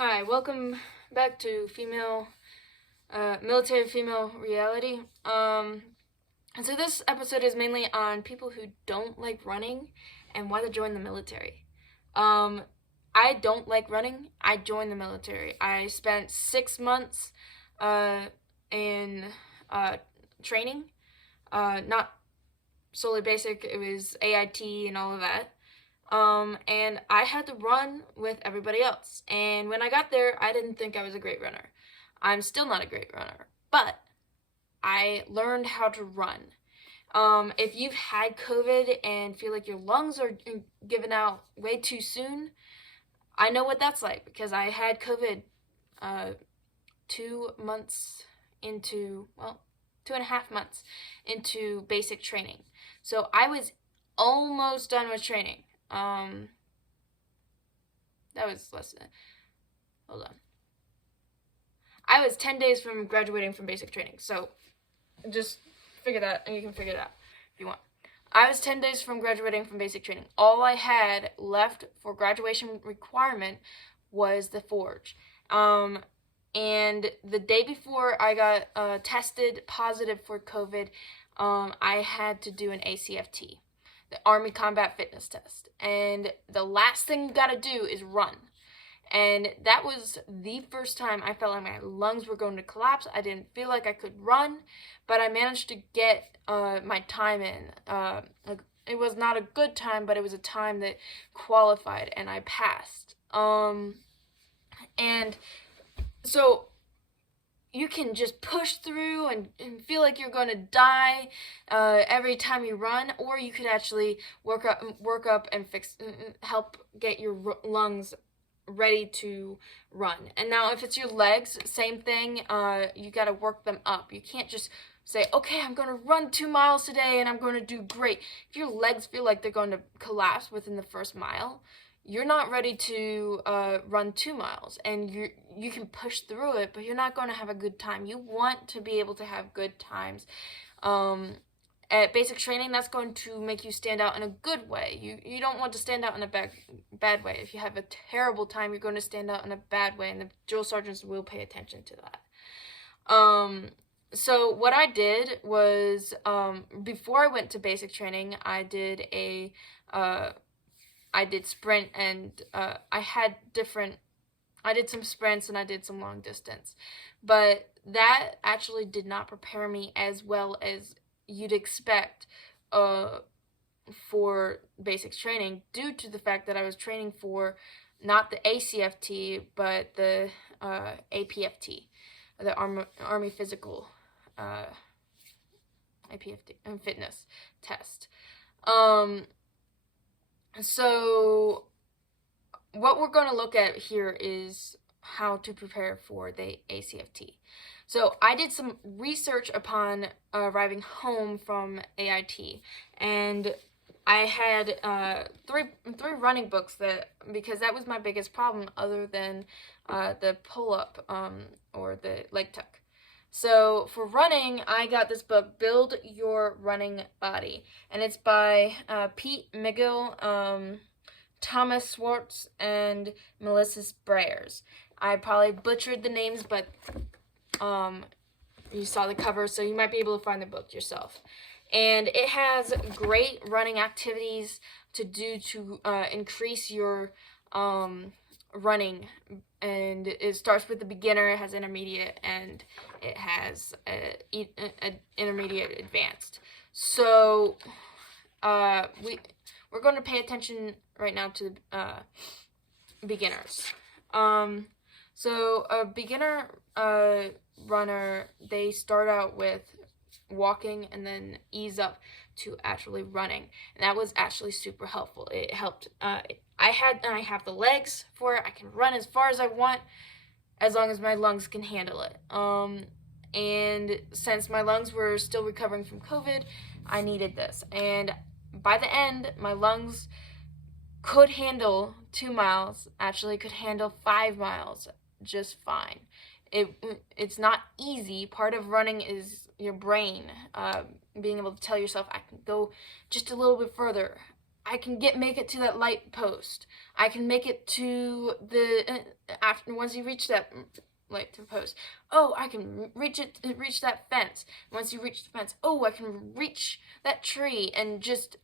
Hi, welcome back to military female reality. And so this episode is mainly on people who don't like running and why to join the military. Um, I don't like running. I joined the military. I spent 6 months, in training. Not solely basic. It was AIT and all of that. And I had to run with everybody else. And when I got there, I didn't think I was a great runner. I'm still not a great runner, but I learned how to run. If you've had COVID and feel like your lungs are giving out way too soon, I know what that's like because I had COVID 2 months into, well, 2.5 months into basic training. So I was almost done with training. That was less than, hold on. I was 10 days from graduating from basic training. So just figure that, and you can figure it out if you want. I was 10 days from graduating from basic training. All I had left for graduation requirement was the forge. And the day before I got tested positive for COVID, I had to do an ACFT, the Army Combat Fitness Test. And the last thing you gotta do is run. And that was the first time I felt like my lungs were going to collapse. I didn't feel like I could run, but I managed to get my time in. It was not a good time, but it was a time that qualified, and I passed. And so you can just push through and feel like you're going to die every time you run, or you could actually work up and help get your lungs ready to run. And now if it's your legs, same thing. You got to work them up. You can't just say, okay, I'm going to run 2 miles today and I'm going to do great. If your legs feel like they're going to collapse within the first mile, you're not ready to run 2 miles, and you can push through it, but you're not going to have a good time. You want to be able to have good times. At basic training, that's going to make you stand out in a good way. You don't want to stand out in a bad way. If you have a terrible time, you're going to stand out in a bad way, and the drill sergeants will pay attention to that. So what I did was, before I went to basic training, I did sprint, and I did some sprints and I did some long distance. But that actually did not prepare me as well as you'd expect for basic training, due to the fact that I was training for not the ACFT, but the APFT, the Army Physical APFT and Fitness Test. So what we're going to look at here is how to prepare for the ACFT. So I did some research upon arriving home from AIT, and I had three running books, because that was my biggest problem, other than the pull-up or the leg tuck. So for running, I got this book, Build Your Running Body, and it's by Pete McGill, Thomas Schwartz, and Melissa Brayers. I probably butchered the names, but you saw the cover, so you might be able to find the book yourself. And it has great running activities to do to increase your running. And it starts with the beginner, it has intermediate, and it has intermediate advanced. So we're going to pay attention right now to beginners. So a beginner runner, they start out with walking and then ease up to actually running, and that was actually super helpful. It helped. I have the legs for it. I can run as far as I want, as long as my lungs can handle it. And since my lungs were still recovering from COVID, I needed this. And by the end, my lungs could handle 2 miles, actually could handle 5 miles just fine. It's not easy. Part of running is your brain being able to tell yourself, I can go just a little bit further. I can make it to that light post. I can make it to the after once you reach that light post. Oh, I can reach that fence. Once you reach the fence, oh, I can reach that tree, and just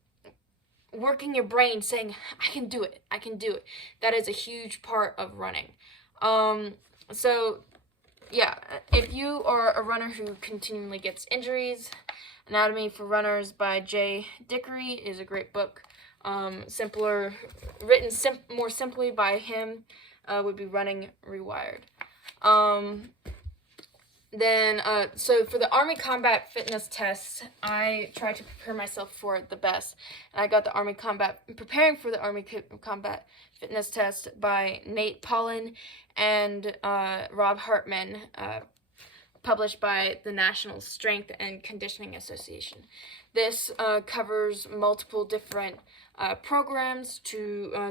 working your brain saying, I can do it. I can do it. That is a huge part of running. So yeah, if you are a runner who continually gets injuries, Anatomy for Runners by Jay Dickory is a great book. More simply by him would be Running Rewired. So for the Army Combat Fitness Test, I tried to prepare myself for it the best. And I got preparing for the Army Combat Fitness Test by Nate Paulin and Rob Hartman, published by the National Strength and Conditioning Association. This covers multiple different programs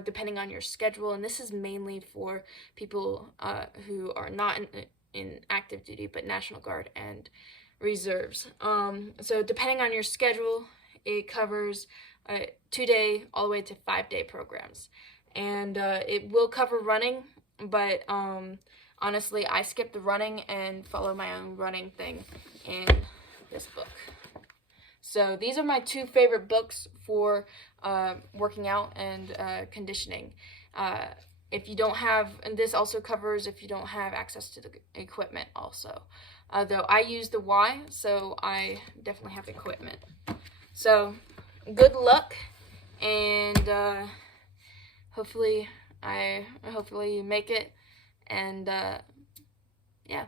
depending on your schedule, and this is mainly for people who are not in active duty, but National Guard and reserves. So depending on your schedule, it covers 2-day all the way to 5-day programs. And it will cover running, but honestly, I skip the running and follow my own running thing in this book. So these are my 2 favorite books for working out and conditioning. If you don't have, and this also covers if you don't have access to the equipment also. Though I use the Y, so I definitely have equipment. So good luck, and hopefully you make it, and yeah.